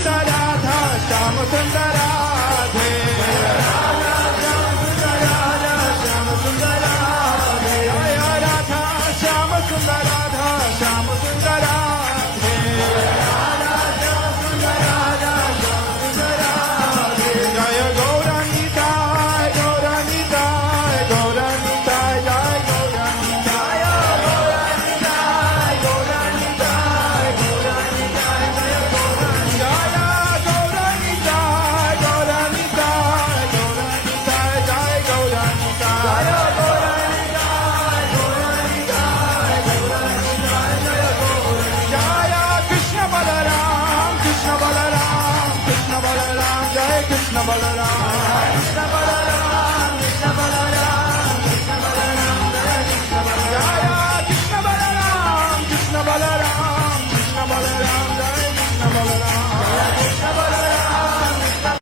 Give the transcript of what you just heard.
सुंदर राधा श्याम सुंदर राधे श्याम सुंदर राधे जय राधा श्याम सुंदर राधा श्याम सुंदर राधे जय गौरानिताय गौरानिताय गौरानिताय जय गौरानिताय गौरानिताय गौरानिताय गौरानिताय जय गौरानिताय गौरानिताय गौरानिताय गौरानिताय जय गौरानिताय गौरानिताय गौरानिताय गौरानिताय जय गौरानिताय कृष्ण बलराम कृष्ण बलराम कृष्ण बलराम जय कृष्ण बलराम